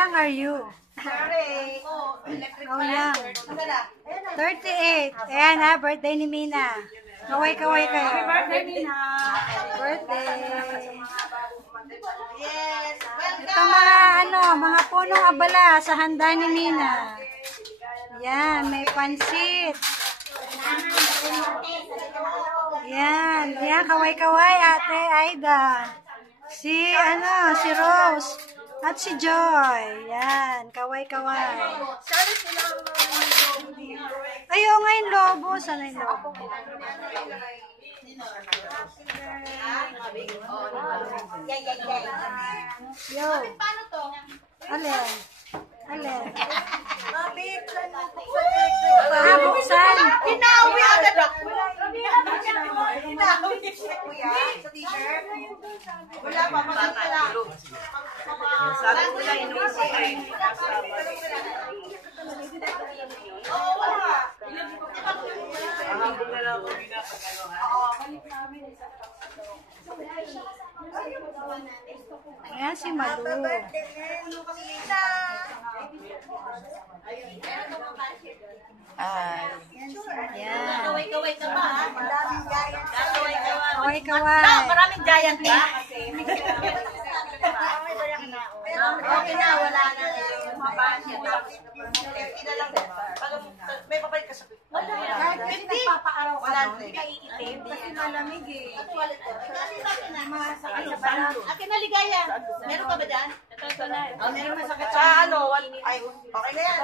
young are you? Sorry. Oh, electric How young? 38. 38. Ayan ha, birthday ni Mina. Kaway-kaway kayo. Happy birthday, Mina. Birthday. Yes, welcome. Ito mga punong abala sa handa ni Mina. Yan, may pansit. Yan, kaway-kaway, Ate Aida. Si Rose. At si Joy. Yan, kaway-kaway. Ayaw nga yung lobo. Sana yung lobo. Yo. Paano to? Alin? Buksan. Inawi agad ako. Inawi kuya sa t-shirt. Wala pa, maganda lang. Sabi ko na inuuso eh. Oo, wala. Habang na lang ako Ayan si Malu. Yan. Kaway-kaway ka ba, ha? Kaway-kaway. Maraming giant ba? Okay na, wala na. May papalit ka sa hindi. Wala na. Hindi ka iitim. Kasi malamig eh. Akin na ligaya. Meron ka ba dyan? Meron masakit sa ay, okay na yan.